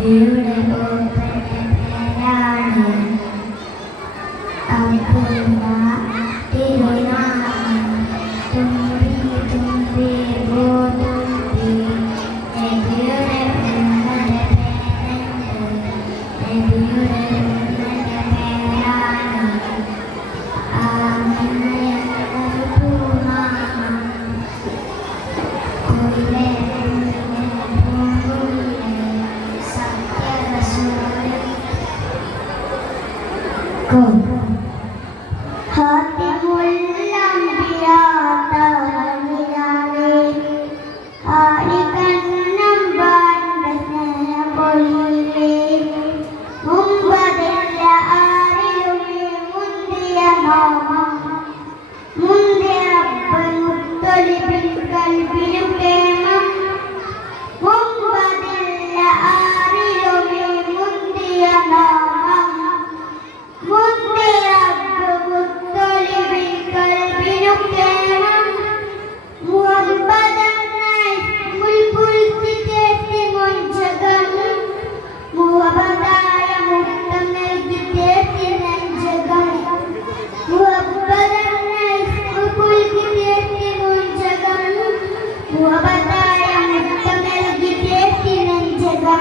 beautiful. হাতে বলল